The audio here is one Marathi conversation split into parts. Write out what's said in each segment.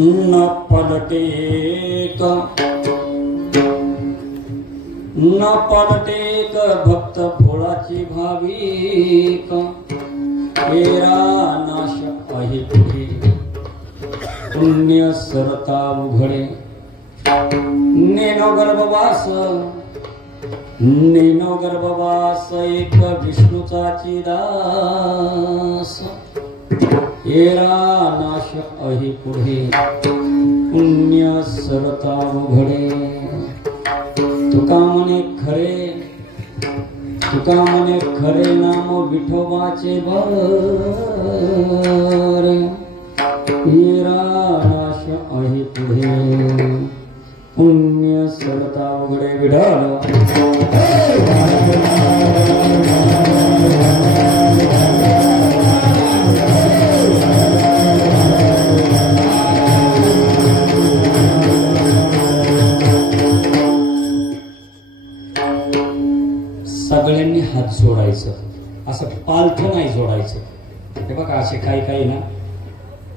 न पलटेक भक्त भोळाची भाविक तेरा नाश अहिपुरी पुण्य सरता उघडे नेनो गर्भवास एक विष्णूचा चिदास तेरा नाश अहिपुरी पुण्य सरता उघडे तुका म्हणे खरे नाम विठोबाचे बर येरा नाश आहे पुढे पुण्य सरता उघडे विढळ सगळ्यांनी हात जोडायचं, असं पालथं नाही जोडायचं. हे बघा असे काही ना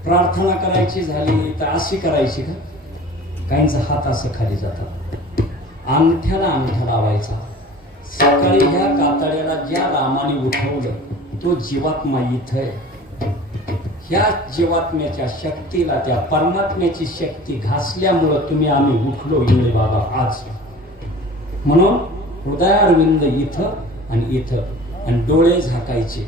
प्रार्थना करायची झाली तर अशी करायची का, काहींचा हात असं खाली जातात, अंगठ्याला अंगठा लावायचा. सकाळी ह्या कातड्याला ज्या रामाने उठवलं तो जीवात्मा इथं आहे. ह्या जीवात्म्याच्या शक्तीला त्या परमात्म्याची शक्ती घासल्यामुळं आम्ही उठलो इंगळे बाबा आज. म्हणून हृदयारविंद इथं आणि इथं आणि डोळे झाकायचे.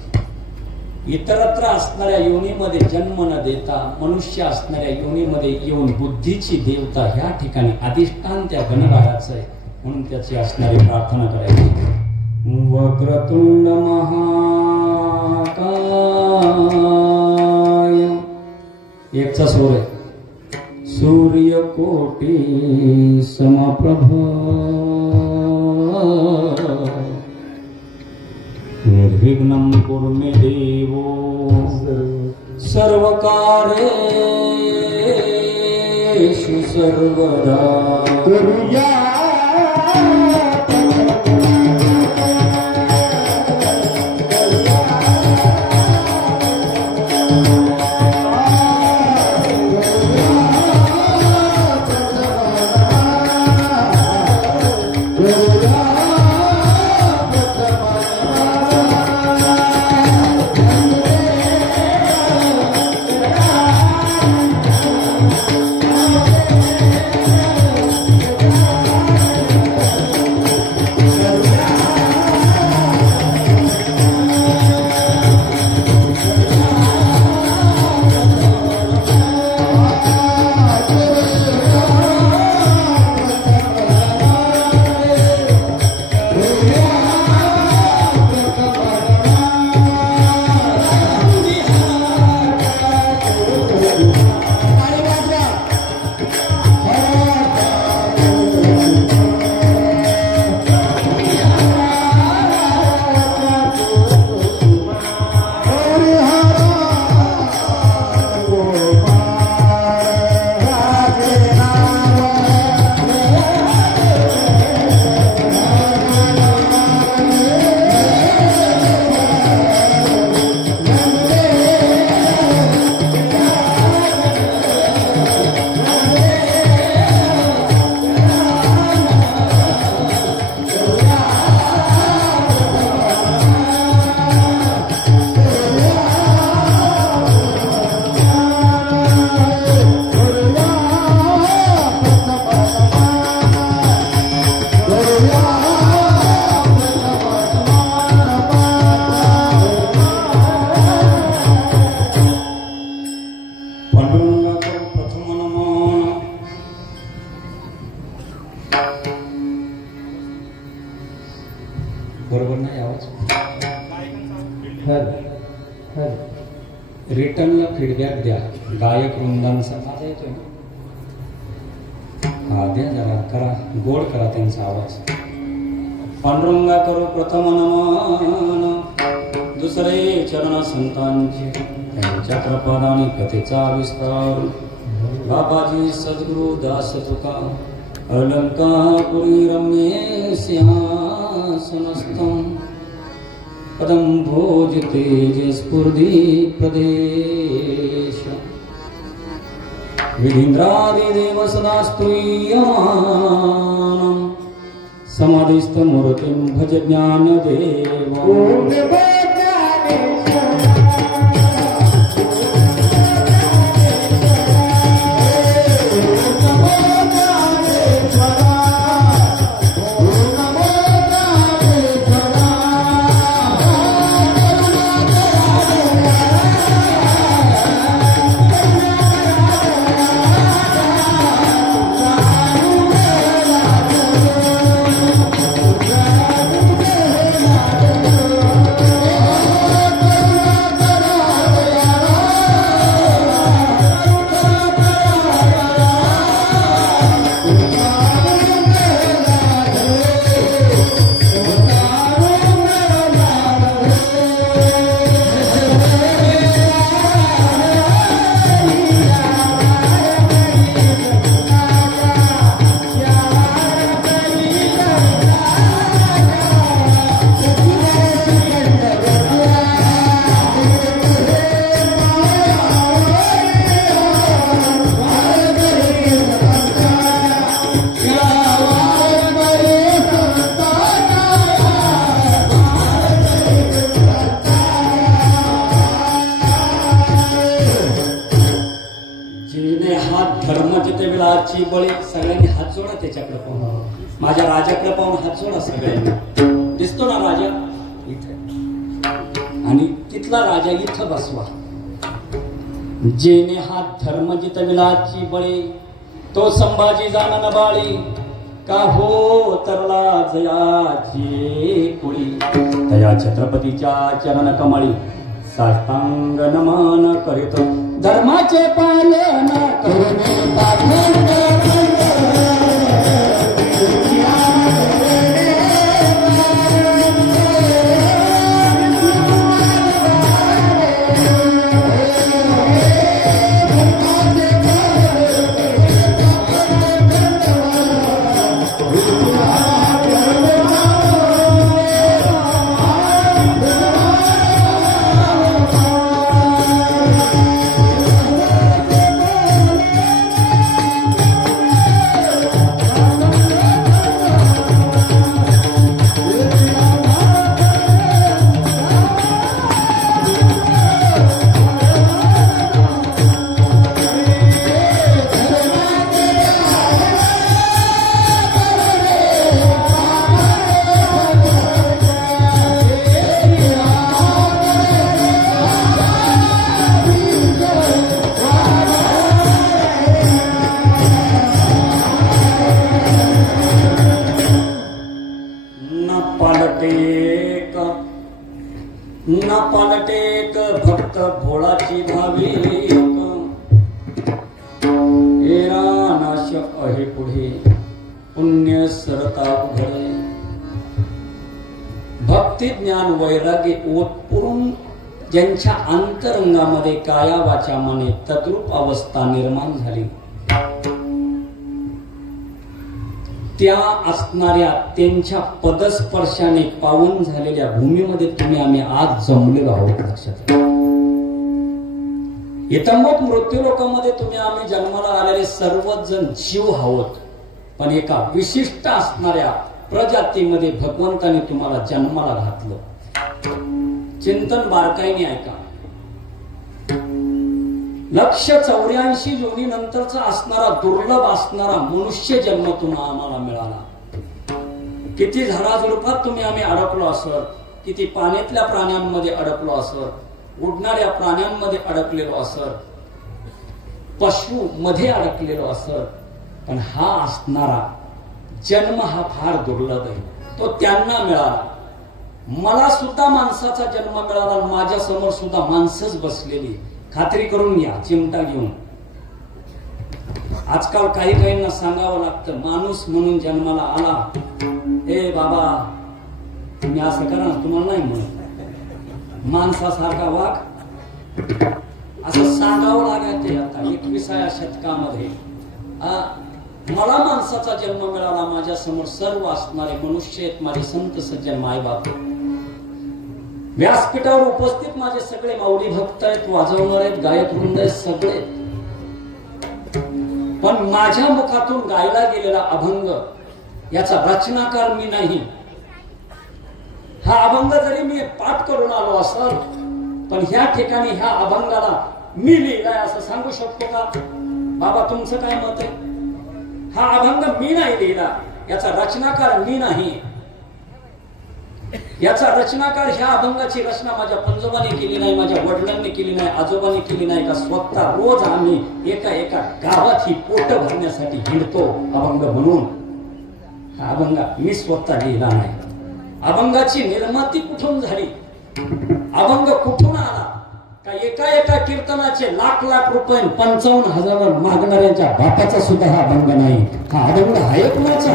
इतरत्र असणाऱ्या योनीमध्ये जन्म न देता मनुष्य असणाऱ्या योनीमध्ये येऊन बुद्धीची देवता ह्या ठिकाणी अधिष्ठान त्या गणरायाचं आहे. म्हणून त्याची असणारी प्रार्थना करायची. वक्रतुंड महाकाय एकचा स्वर आहे. सूर्यकोटी समप्रभ निर्विघ्नं कुरु मे देवो सर्वकार्येषु सर्वदा. बरोबर नाही आवाज रिटर्नला फीडबॅक द्या. गायक वृंदांचा माझा येतोय ना, हा द्या जरा करा, गोड करा त्यांचा आवाज. पांडुरंगा करो प्रथम नमन, दुसरे चरण संतांचे त्यांच्या कृपादानी कथेचा विस्तार. बाबाजी सद्गुरु दास तुका अलंकापुरी रम्ये सिंहासनस्थं पदं भोजते स्फुर्दी प्रदेश. विधीन्द्रादिदेव सदा स्तूयमानम् समाधिस्थमूर्तिं भज ज्ञानदेवम्। बळी सगळ्यांनी हात जोडा त्याच्याकडे पाहून, माझ्या राजाकडे पाहून हात जोडा सगळ्यांनी. दिसतो ना राजा इथे, आणि तिथला राजा इथं बसवा. जेने हात धर्म जितविलाची बळी तो संभाजी जाणन बाळी का हो तरला जयाची कुळी. तया छत्रपतीच्या चरण कमळी साष्टांग नमन करीत धर्माचे पालन करून न पालटेक भक्त भोळाची भाविक एरा नाश आहे पुढे पुण्य सरता उघडे. भक्ती ज्ञान वैराग्य ओतपुरून ज्यांच्या अंतरंगामध्ये काया वाचा मने तद्रूप अवस्था निर्माण झाली, त्या असणाऱ्या त्यांच्या पदस्पर्शाने पावन झालेल्या भूमीमध्ये तुम्ही आम्ही आज जमलेलो आहोत. लक्षात इतंबत मृत्यू लोकांमध्ये तुम्ही आम्ही जन्माला आलेले सर्वच जण जीव आहोत, पण एका विशिष्ट असणाऱ्या प्रजातीमध्ये भगवंताने तुम्हाला जन्माला घातलं. चिंतन बारकाईने ऐका. 184 योनी नंतरचा असणारा दुर्लभ असणारा मनुष्य जन्म तुम्हाला आम्हाला मिळाला. किती झाडाझुडपात तुम्ही आम्ही अडकलो असर, किती पाण्यातल्या प्राण्यांमध्ये अडकलो असर, उडणाऱ्या प्राण्यांमध्ये अडकलेलो असर, पशु मध्ये अडकलेलो असर, पण हा असणारा जन्म हा फार दुर्लभ आहे. तो त्यांना मिळाला. मला सुद्धा माणसाचा जन्म मिळाला. माझ्या समोर सुद्धा माणसंच बसलेली. खात्री करून घ्या चिमटा घेऊन. आजकाल काही काहींना सांगावं लागतं माणूस म्हणून जन्माला आला, ए बाबा तुम्ही असं करा ना, तुम्हाला नाही म्हणत माणसासारखा वाघ, असं सांगावं लागते. आता 21व्या शतकामध्ये मला माणसाचा जन्म मिळाला. माझ्या समोर सर्व असणारे मनुष्य आहेत, माझे संत सज्जन मायबाप. व्यासपीठावर उपस्थित माझे सगळे माऊली भक्त आहेत, वाजवणार आहेत, गायक वृंद आहेत, सगळे. पण माझ्या मुखातून गायला गेलेला अभंग याचा रचनाकार मी नाही. हा अभंग जरी मी पाठ करून आलो असल, पण ह्या ठिकाणी ह्या अभंगाला मी लिहिलाय असं सांगू शकतो का? बाबा तुमचं काय मत आहे? हा अभंग मी नाही लिहिला, याचा रचनाकार मी नाही. याचा रचनाकार ह्या अभंगाची रचना माझ्या पंजोबाने केली नाही, माझ्या वडिलांनी केली नाही, आजोबांनी केली नाही का स्वतः रोज आम्ही एका एका गावात ही पोट भरण्यासाठी हिंडतो अभंग म्हणून. हा अभंग मी स्वतः लिहिला नाही. अभंगाची निर्मिती कुठून झाली, अभंग कुठून आला? का एका एका कीर्तनाचे लाख लाख रुपये 55,000 मागणाऱ्यांच्या बापाचा सुद्धा हा अभंग नाही. हा अभंग आहे कुणाचा?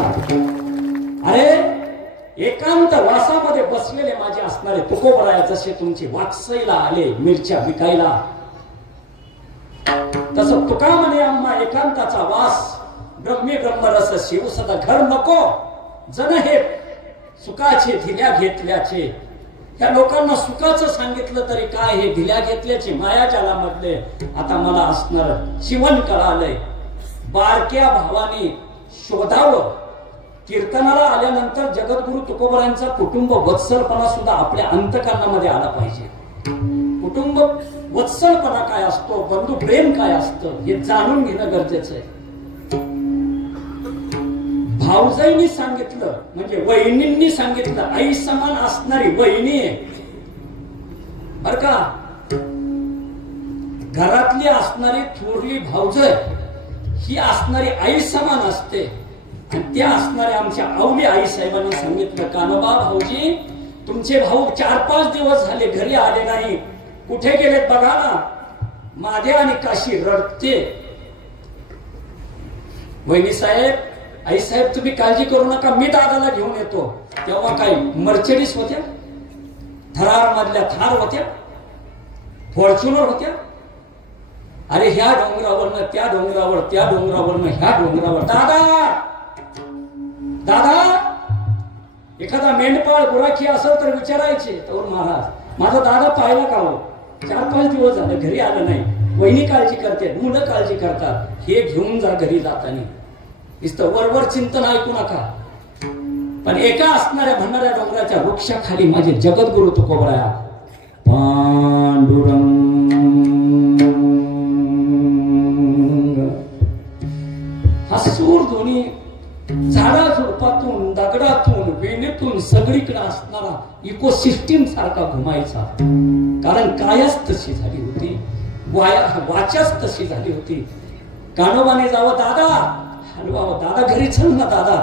अरे एकांत वासामध्ये बसलेले माझे असणारे तुकोबराया जसे तुमचे वाकसईला आले मिरच्या विकायला, तसं तुका म्हणे आम्हा एकांताचा वास, ब्रह्मी ब्रह्मरस शिव सदा घर नको जन हे सुखाचे धिल्या घेतल्याचे. या लोकांना सुखाचं सांगितलं तरी काय हे धिल्या घेतल्याचे माया जालामधले आता मला असणार शिवण कळालंय. बारक्या भावाने शोधावं. कीर्तनाला आल्यानंतर जगद्गुरु तुकोबरायांचा कुटुंब वत्सलपणा सुद्धा आपल्या अंतकरणामध्ये आला पाहिजे. कुटुंब वत्सलपणा काय असतो, बंधू प्रेम काय असतं हे जाणून घेणं गरजेचं आहे. भाऊजाईंनी सांगितलं म्हणजे वहिनींनी सांगितलं, आई समान असणारी वहिनी आहे बर का. घरातली असणारी थोरली भाऊजाई ही असणारी आई समान असते. आणि त्या असणाऱ्या आमच्या आवली आई साहेबांनी सांगितलं, कानोबा भाऊजी तुमचे भाऊ 4-5 दिवस झाले घरी आले नाही, कुठे गेलेत बघा ना. माझे आणि काशी रडते. वहिनी साहेब, आई साहेब तुम्ही काळजी करू नका, मी दादाला घेऊन येतो. तेव्हा काही मर्चडीज होत्या, थरार मधल्या थार होत्या, फॉर्च्युनर होत्या. अरे ह्या डोंगरावरनं त्या डोंगरावर, त्या डोंगरावरनं ह्या डोंगरावर. दादा दादा एखादा मेंढपाळ गुराखी असेल तर विचारायचे. तर महाराज माझा दादा पाहिला का हो? 4-5 दिवस झाले घरी आलं नाही. वहिनी काळजी करते, मुलं काळजी करतात, हे घेऊन जा घरी जाताना. नुसतं वरवर चिंतन ऐकू नका. पण एका असणाऱ्या म्हणणाऱ्या डोंगराच्या वृक्षाखाली माझे जगद्गुरु तुकोबराया पांडुरंग हा सूर दोन्ही झाडा झुडपातून दगडातून वेणीतून सगळीकडे असणारा इकोसिस्टीम सारखा घुमायचा. कारण कायच तशी झाली होती, वाचाच तशी झाली होती. कानोबाने जावं, दादा हलवावं, दादा घरी चल ना, दादा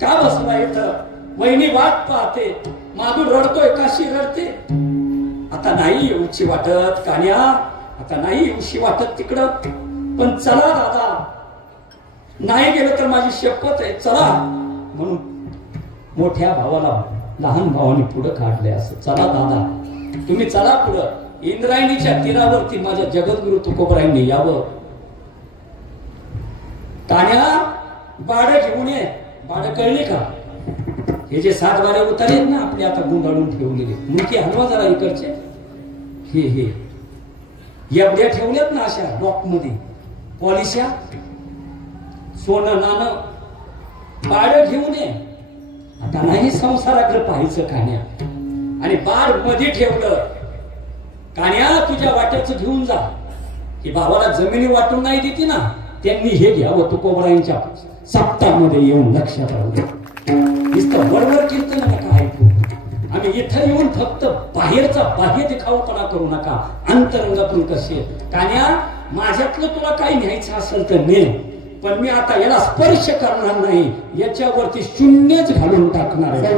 का बसला इथं? वहिनी वाट पाहते, माधू रडतोय, काशी रडते. आता नाही येऊशी वाटत कान्या, आता नाही येऊशी वाटत तिकडं, पण चला दादा, नाही गेलं तर माझी शपथ आहे, चला. म्हणून मोठ्या भावाला लहान भावाने पुढे काढले. असं चला दादा तुम्ही चला पुढं. इंद्रायणीच्या तीरावरती माझ्या जगद्गुरु तुकोबरायांनी यावं. कान्या बाड घेऊन ये. बाड कळली का? हे जे 7 बारे उतारे ना आपले आता गुंडाळून ठेवलेले, मुलगी हलवा जरा इकडचे. हे एवढ्या ठेवल्यात ना अशा लॉक मध्ये पॉलिशा, सोनं नाणं. बाड घेऊन ये. आता नाही संसाराकडे पाहायचं कान्या. आणि बाड मध्ये ठेवलं. कान्या तुझ्या वाट्याचं घेऊन जा. ही भावाला जमिनी वाटून नाही देते ना, त्यांनी हे घ्यावं तुकोबरायांच्या सप्ताहामध्ये येऊन लक्षात राहू दे. नुसतं वरवर कीर्तन नका ऐकू. आम्ही इथं येऊन फक्त बाहेरचा बाह्य दिखावपणा करू नका, अंतरंगातून कसे. कान्या माझ्यातलं तुला काही न्यायचं असेल तर ने, पण मी आता याला स्पर्श करणार नाही, याच्यावरती शून्यच घालून टाकणार आहे.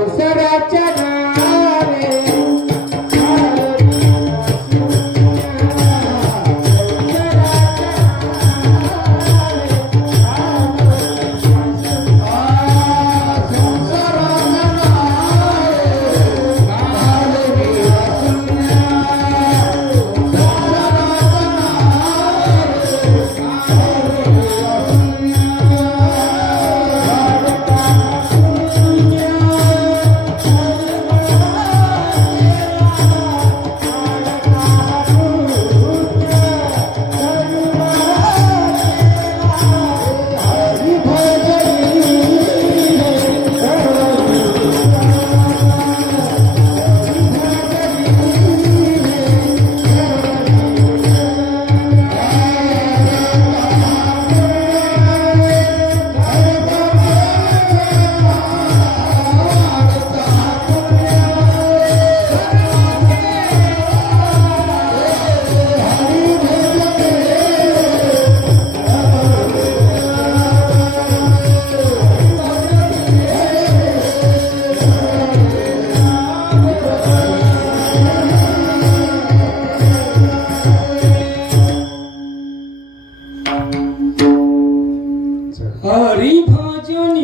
हरि भजनी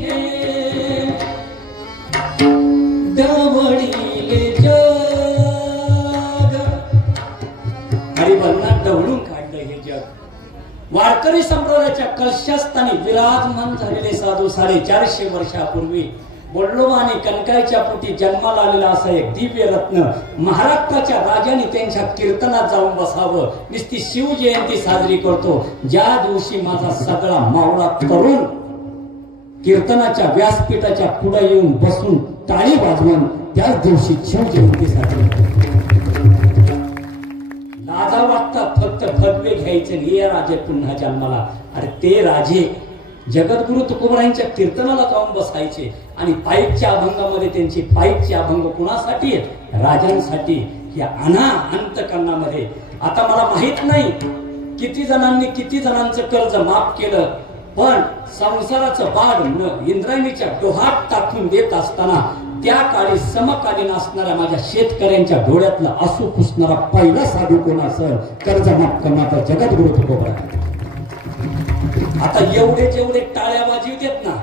हे दवडीले जग, हरिभजना ढवळून काढलं हे जग. वारकरी संप्रदायाच्या कलशस्थानी विराजमान झालेले साधू 450 वर्षापूर्वी वडलोबा आणि कनकाईच्या पोटी जन्माला आलेला असा एक दिव्य रत्न महाराष्ट्राच्या राजाने त्यांच्या कीर्तनात जाऊन बसावं. नुसती शिवजयंती साजरी करतो ज्या दिवशी माझा सगळा मावळा तरुण कीर्तनाच्या व्यासपीठाच्या पुढे येऊन बसून टाळी वाजवून त्याच दिवशी शिवजयंती साजरी करतो. लाजा वाटतात फक्त भगवे घ्यायचे ये राजे पुन्हा जन्माला. अरे ते राजे जगद्गुरु तुकोबरायांच्या कीर्तनाला जाऊन बसायचे आणि पाईकच्या अभंगामध्ये त्यांची पाईकचे अभंग कुणासाठी आहेत? राजांसाठी. या अना अंतकरणामध्ये आता मला माहित नाही किती जणांनी किती जणांचं कर्ज माफ केलं, पण संसाराचं बाळ इंद्रायणीच्या डोहात टाकून देत असताना त्या काळी समकालीन असणाऱ्या माझ्या शेतकऱ्यांच्या डोळ्यातला आसू पुसणारा पहिला साधू कोण असेल? कर्ज माफ करणारा जगद्गुरु तुकोबराय. आता एवढे जेवढे टाळ्या वाजवतात ना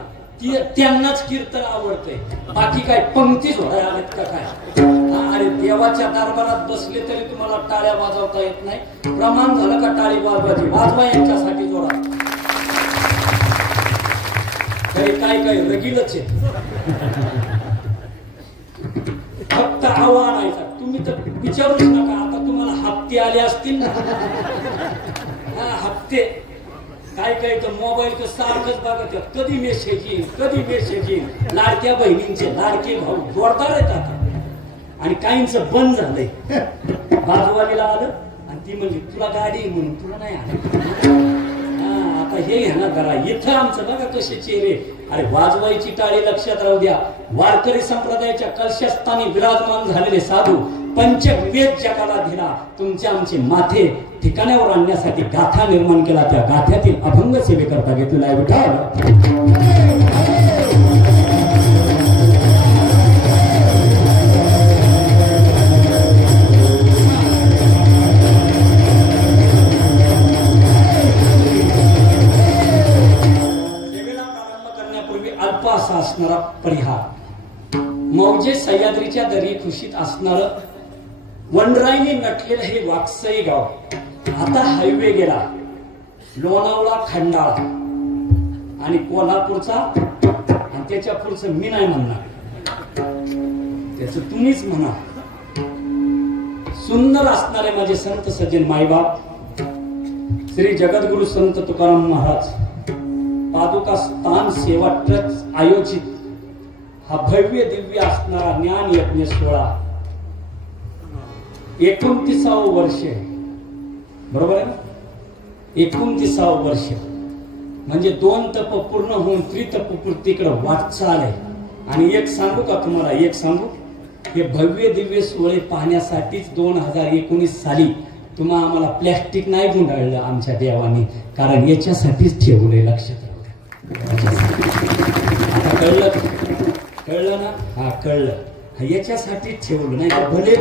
त्यांनाच कीर्तन आवडतंय. बाकी काय पंक्ती जोडाय आलेत का काय? अरे देवाच्या दरबारात बसले तरी तुम्हाला टाळ्या वाजवता येत नाही. प्रमाण झालं का टाळी वाजवायची? वाजवा यांच्यासाठी जोडा. तरी काय काय रगीलच आहे. फक्त आव्हान आहे. तुम्ही तर विचारूच नका. आता तुम्हाला हप्ते आले असतील ना, हप्ते काय काय तर मोबाईल तर सारखंच बघत कधी मेसेज येईल कधी मेसेज येईल. लाडक्या बहिणींचे लाडके भाऊ जोरदार आहेत आता. आणि काहींचं बंद झालंय. बाजूवालीला आलं आणि ती म्हणजे तुला गाडी म्हणून तुला नाही आलं. आता हे घ्या ना जरा. इथं आमचं बघा कसे चेहरे. अरे वाजवायची टाळी लक्षात राहू द्या. वारकरी संप्रदायाच्या कलशस्थानी विराजमान झालेले साधू पंचवेद जगाला दिला. तुमच्या आमचे माथे ठिकाणावर आणण्यासाठी गाथा निर्माण केला. त्या गाथ्यातील अभंग सेवेकरता घेतलेला आहे. सेवेला प्रारंभ करण्यापूर्वी अल्प असा असणारा परिहार. मौजे सह्याद्रीच्या दरी खुशीत असणार वनराईने नटलेलं हे वाकसई गाव. आता हायवे गेला लोणावळा खंडाळा आणि कोल्हापूरचा आणि त्याच्या पुढचं मी नाही म्हणणार, त्याच तुम्हीच म्हणा. सुंदर असणारे माझे संत सज्जन मायबाप श्री जगद्गुरु संत तुकाराम महाराज पादुका स्थान सेवा ट्रस्ट आयोजित हा भव्य दिव्य असणारा ज्ञान यज्ञ सोहळा 29वे वर्ष, बरोबर आहे ना? 29वे वर्ष म्हणजे 2 तप पूर्ण होऊन त्रितप पूर्तीकडे वाटचाल आहे. आणि एक सांगू का तुम्हाला, एक सांगू, हे भव्य दिव्य सोहळे पाहण्यासाठीच 2019 साली तुम्हा आम्हाला प्लॅस्टिक नाही गुंडाळलं आमच्या देवानी, कारण याच्यासाठीच ठेवलंय. लक्षात आता कळलं ना? हा कळलं. याच्यासाठीच ठेवलं, नाही तर भले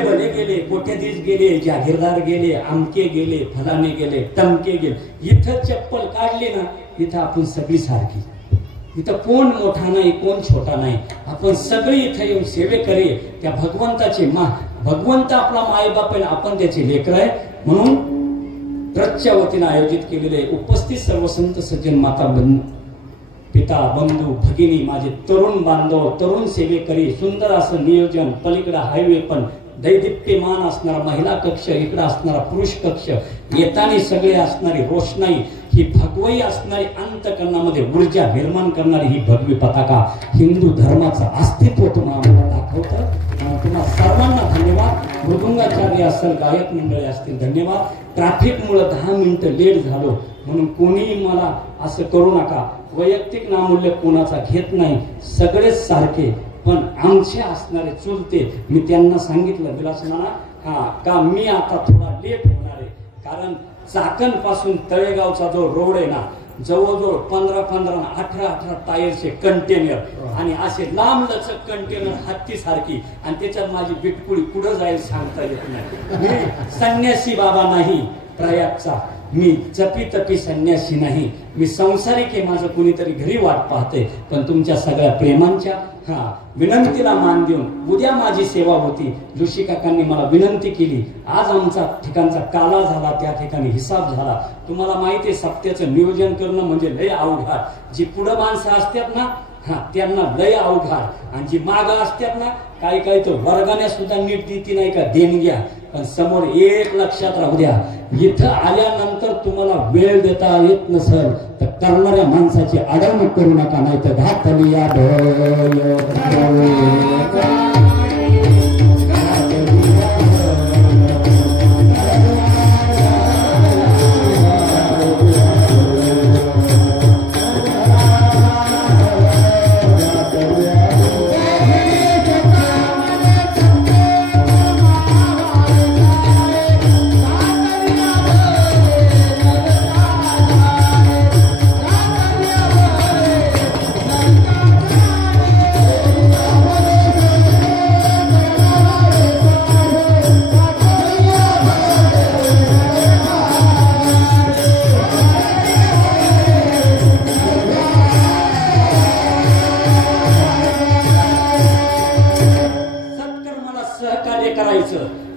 भले गेले कोट्याधीश गेले, जागीरदार गेले, आमके गेले, फलाने गेले, टमके गेले. इथं चप्पल काढली ना, इथं आपण सगळी सारखी. इथं कोण मोठा नाही कोण छोटा नाही, आपण सगळी इथं येऊन सेवे करे. त्या भगवंताचे भगवंत आपला मायबाप आहे, आपण त्याचे लेकर आहे. म्हणून ट्रस्टच्या वतीने आयोजित केलेले उपस्थित सर्व संत सज्जन माता पिता बंधू भगिनी माझे तरुण बांधव तरुण सेवेकरी, सुंदर असं नियोजन, पलीकडे हायवे पण दैदिप्यमान असणारा महिला कक्ष, इकडे असणारा पुरुष कक्ष, येतानी सगळे असणारी रोषणाई, ही भगवई असणारी अंतकरणामध्ये ऊर्जा निर्माण करणारी ही भगवी पताका हिंदू धर्माचं अस्तित्व तुम्हाला दाखवतं. तुम्हा सर्वांना धन्यवाद. मृदुंगाचार्य असेल, गायक मंडळी असतील, धन्यवाद. ट्रॅफिकमुळे 10 मिनिटं लेट झालो म्हणून कोणीही मला असं करू नका. वैयक्तिक नामूल्य कोणाचा घेत नाही, सगळेच सारखे. पण आमचे असणारे चुलते, मी त्यांना सांगितलं विलासनाना का मी आता थोडा लेट होणार आहे, कारण चाकण पासून तळेगावचा जो रोड आहे ना, जवळजवळ 15 18 टायरचे कंटेनर आणि असे लांब लचक कंटेनर हत्ती सारखी, आणि त्याच्यात माझी बिटकुळी पुढे जाईल सांगता येत नाही. मी संन्यासी बाबा नाही प्रयागचा, मी चपी तपी संन्यासी नाही, मी संसारिक आहे, माझं कुणीतरी घरी वाट पाहते, पण तुमच्या सगळ्या प्रेमांच्या विनंतीला मान देऊन उद्या माझी सेवा होती. जोशी काकांनी मला विनंती केली, आज आमचा ठिकाणचा काला झाला, त्या ठिकाणी हिसाब झाला. तुम्हाला माहिती आहे सप्त्याचं नियोजन करणं म्हणजे लय अवघड. जी पुढं माणसं असतात ना त्यांना लय अवघड, आणि जी माग असतात ना काही काही तर वर्गाने सुद्धा नीट देती नाही का देणग्या. पण समोर एक लक्षात राहू द्या, इथं आल्यानंतर तुम्हाला वेळ देता येत नसेल तर करणाऱ्या माणसाची अडवणूक करू नका, नाही तर घातली या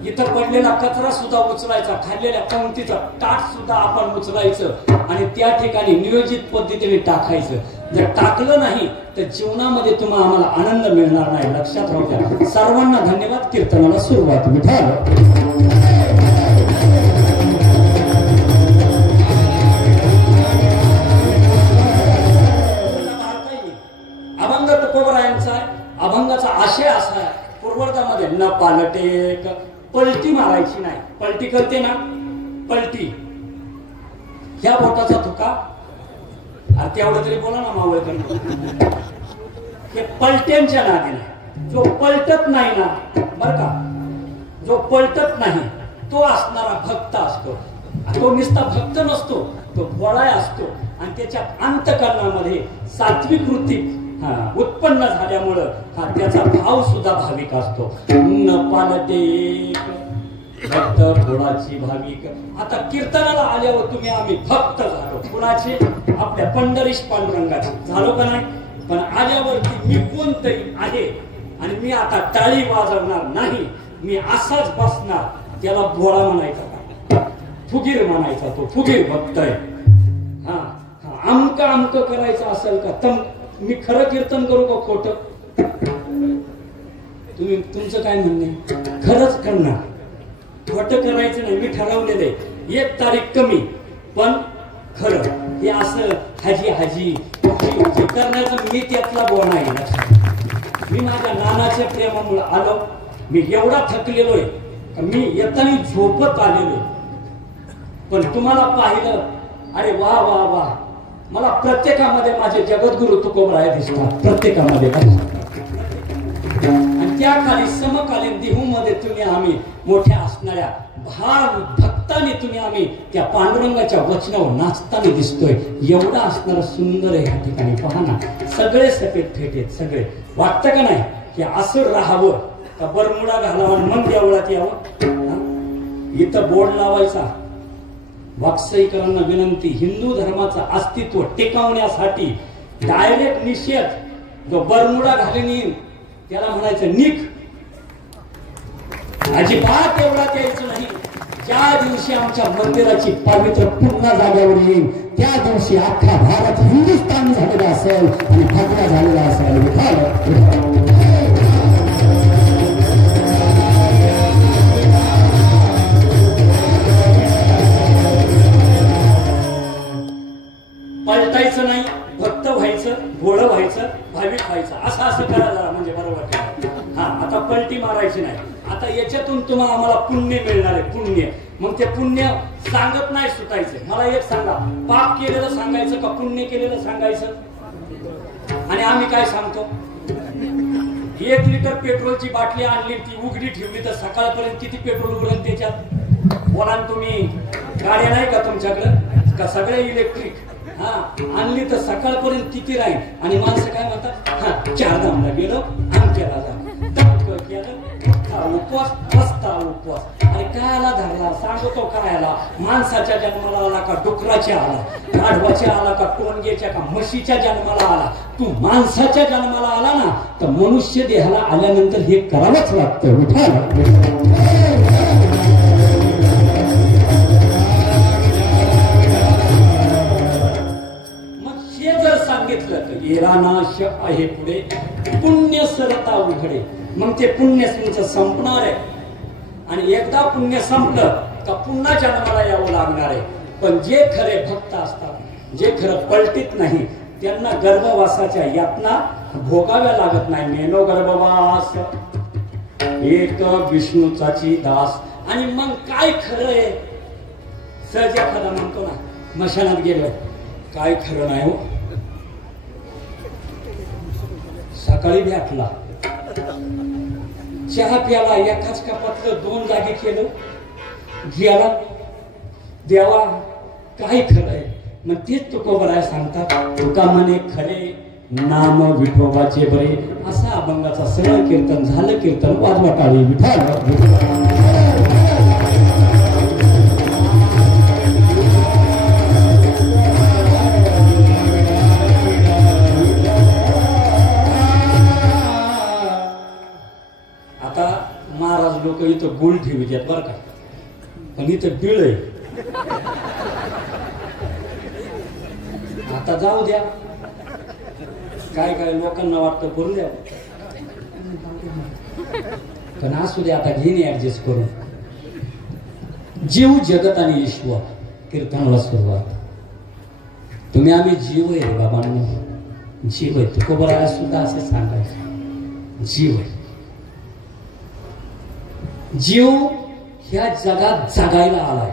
इथं पडलेला कचरा सुद्धा उचलायचा, खाल्लेल्या पंक्तीचा ताट सुद्धा आपण उचलायचं आणि त्या ठिकाणी नियोजित पद्धतीने टाकायचं. जर टाकलं नाही तर जीवनामध्ये तुम्हाला आम्हाला आनंद मिळणार नाही, लक्षात राहू द्या. सर्वांना धन्यवाद. कीर्तनाला सुरुवात. विठ्ठल अभंग तुकोबरायांचा आहे. अभंगाचा आशय असा आहे, पूर्वर्थामध्ये न पालटे पलटी मारायची नाही. पलटी करते ना, पलटी ह्या बोटाचा तुका तेवढं तरी बोला ना मावळकर. हे पलट्यांच्या नादी नाही. जो पलटत नाही ना बर का, जो पलटत नाही तो असणारा भक्त असतो. तो नुसता भक्त नसतो, तो बळाय असतो आणि त्याच्या अंतकरणामध्ये सात्विक वृत्ती उत्पन्न झाल्यामुळं त्याचा भाव सुद्धा भाविक असतो. न पालटे भक्त कुणाची भाविक. आता कीर्तनाला आल्यावर तुम्ही आम्ही भक्त झालो कुणाचे, आपल्या पंढरीश पांडुरंगाचे झालो का नाही. पण आल्यावरती मी कोणतरी आहे आणि मी आता टाळी वाजवणार नाही, मी असाच बसणार. त्याला भोळा म्हणायचा का, फुगीर म्हणायचा. तो फुगीर भक्त आहे. अमक करायचं असेल का तर मी खरं कीर्तन करू का खोट, तुम्ही तुमचं काय म्हणणे. खरंच करणार, खोटं करायचं नाही. मी ठरवलेलं आहे 1 तारीख कमी पण खरं. हे असं हाजी हाजी करण्याचं मी त्यातला बोल नाही. मी माझ्या नानाच्या प्रेमामुळे आलो. मी एवढा थकलेलो आहे का मी येताना झोपत आलेलो. पण तुम्हाला पाहिलं, अरे वा वा वा, मला प्रत्येकामध्ये माझे जगद्गुरु तुकोबराय दिसतात प्रत्येकामध्ये. आणि त्या खाली समकालीन देहूमध्ये तुम्ही आम्ही मोठ्या असणाऱ्या भाव भक्ताने तुम्ही आम्ही त्या पांडुरंगाच्या वचनावर नाचताना दिसतोय. एवढा असणारा सुंदर आहे ह्या ठिकाणी. पहा ना, सगळे सफेद फेट आहेत सगळे. वाटतं का नाही की असं राहावं का बरमुडा घालावा मग देवळात यावं. इथं बोर्ड लावायचा, वाकसाईकरांना विनंती, हिंदू धर्माचं अस्तित्व टिकवण्यासाठी डायरेक्ट निषेध. जो बरमुडा घालून येईल त्याला म्हणायचं निक. अजिबात एवढा यायचं नाही. ज्या दिवशी आमच्या मंदिराची पवित्र पुन्हा जागेवर येईल त्या दिवशी अख्खा भारत हिंदुस्थान झालेला असेल आणि भगवा झालेला असेल. पलटायचं नाही, भक्त व्हायचं, भोळं व्हायचं, भाविक व्हायचं. असं असं करायला म्हणजे बरोबर. आता पलटी मारायची नाही. आता याच्यातून तुम्हाला आम्हाला पुण्य मिळणार आहे. पुण्य मग ते पुण्य सांगत नाही सुटायचं. मला एक सांगा, पाप केलेलं सांगायचं का पुण्य केलेलं सांगायचं. आणि आम्ही काय सांगतो, 1 लिटर पेट्रोलची बाटली आणली, ती उघडी ठेवली तर सकाळपर्यंत किती पेट्रोल उघडेल त्याच्यात. बोला तुम्ही, गाड्या नाही का तुमच्याकडे का सगळे इलेक्ट्रिक. आणली तर सकाळपर्यंत किती राहील. आणि माणसं काय म्हणतात, 4 धामला गेलो, आमच्याला जा केलं उपवास फसता उपवास. अरे कायला धरला सांगतो कायला? माणसाच्या जन्माला आला का डुकराच्या आला, गाढवाच्या आला का टोणगेच्या का म्हशीच्या जन्माला आला? तू माणसाच्या जन्माला आला ना तर मनुष्य देहाला आल्यानंतर हे करावंच लागतं. मग हे जर सांगितलं तर येरानाश आहे पुढे पुण्य सरता उघडे. मग ते पुण्य तुमचं संपणार आहे आणि एकदा पुण्य संपलं का पुन्हा जन्माला यावं लागणार आहे. पण जे खरे भक्त असतात, जे खरं पलटीत नाही, त्यांना गर्भवासाच्या यातना भोगाव्या लागत नाही. मेनो गर्भवास एक विष्णूचाची दास. आणि मग काय खरं आहे? सहज एखादा म्हणतो ना मशानात गेलो, काय खरं नाही हो. सकाळी भेटला, चहा प्याला, एकाच कपातलं 2 जागी केलं, गेला देवा काय खरं आहे. मग तेच तुकोबराय सांगतात, तुका म्हणे खरे नाम विठोबाचे बरे. असा अभंगाचा सरळ कीर्तन झालं. कीर्तन वाजवा टाळी. विठ्ठल महाराज लोक इथं गुळ ठेवतात बरं का, पण इथं बिळ आहे. आता जाऊ द्या, काय काय लोकांना वाटतं करू द्या, पण असू द्या. आता घेणे ऍडजस्ट करून. जीव जगत आणि ईश्वर कीर्तनाला सुरुवात. तुम्ही आम्ही जीव आहे बाबांनो, जीव आहे. तुकोबराया सुद्धा असे सांगायचं, जीव आहे. जीव ह्या जगात जगायला आलाय.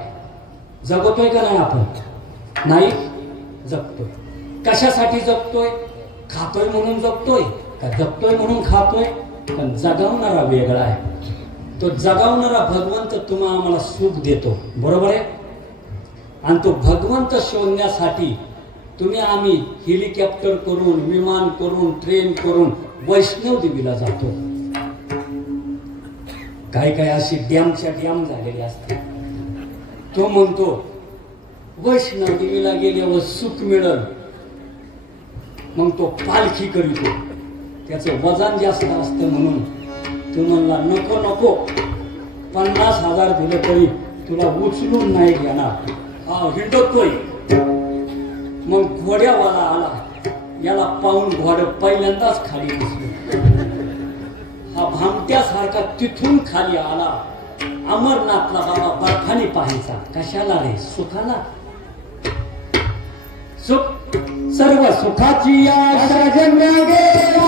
जगतोय का नाही आपण? नाही, जगतोय. कशासाठी जगतोय? खातोय म्हणून जगतोय का जगतोय म्हणून खातोय? पण जगावणारा वेगळा आहे. तो जगावणारा भगवंत तुम्हाला आम्हाला सुख देतो, बरोबर आहे. आणि तो भगवंत शोधण्यासाठी तुम्ही आम्ही हेलिकॉप्टर करून, विमान करून, ट्रेन करून वैष्णव देवीला जातो. काही काही अशी डॅमच्या डॅम झालेली असते. तो म्हणतो वैष्णव देवीला गेल्यावर सुख मिळेल, मग तो पालखी करीतो. त्याचं वजन जास्त असतं म्हणून तू म्हणला नको नको, 50,000 दिलं तरी तुला उचलून नाही घेणार. हा हिंडतोय. मग घोड्यावाला आला, याला पाहून घोडं पहिल्यांदाच खाली दिसलं. हा भामट्यासारखा तिथून खाली आला. अमरनाथला बाबा बर्फाने पाहायचा. कशाला रे? सुखाला. सुख सर्व सुखाची आशा जन्म गेला.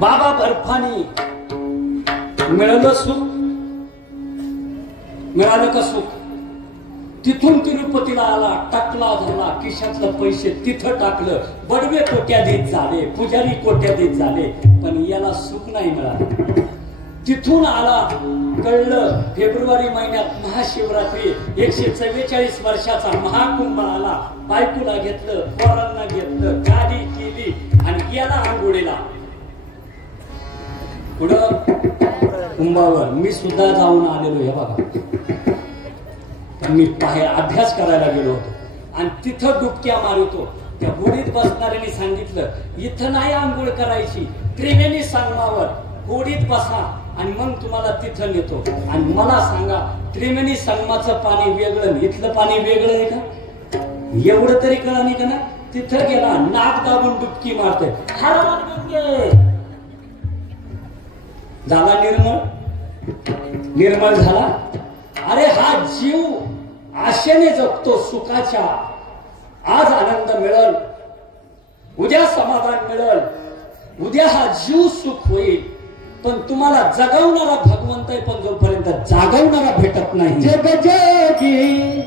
बाबा बर्फानी मिळालं सुख. मिळालं का सुख? तिथून तिरुपतीला आला, टाकला झाला, खिशातलं पैसे तिथं टाकलं. बडवे कोट्याधीश झाले, पुजारी कोट्याधीश झाले, पण याला सुख नाही मिळालं. तिथून आला, कळलं फेब्रुवारी महिन्यात महाशिवरात्री 144 वर्षाचा महाकुंभ आला. बायकोला घेतलं, पोरांना घेतलं, गाडी केली आणि गेला आंघोळीला. पुढं कुंभावर मी सुद्धा जाऊन आलेलो आहे बघा. पण मी बाहेर अभ्यास करायला गेलो होतो आणि तिथं डुबक्या मारतो. त्या होडीत बसणाऱ्यांनी सांगितलं इथं नाही आंघोळ करायची, त्रिवेणी संगमावर होडीत बसा आणि मग तुम्हाला तिथं नेतो. आणि मला सांगा, त्रिवेणी संगमाचं पाणी वेगळं, इथलं पाणी वेगळं आहे का? एवढं तरी कळा नाही का ना? तिथं गेला, नाक दाबून डुबकी मारतोय. झाला निर्मळ, निर्मळ झाला. अरे हा जीव आशेने जगतो सुखाच्या. आज आनंद मिळेल, उद्या समाधान मिळेल, उद्या हा जीव सुख होईल, पण तुम्हाला जगवणारा भगवंत आहे, पण जोपर्यंत जागवणारा भेटत नाही. जग जोगी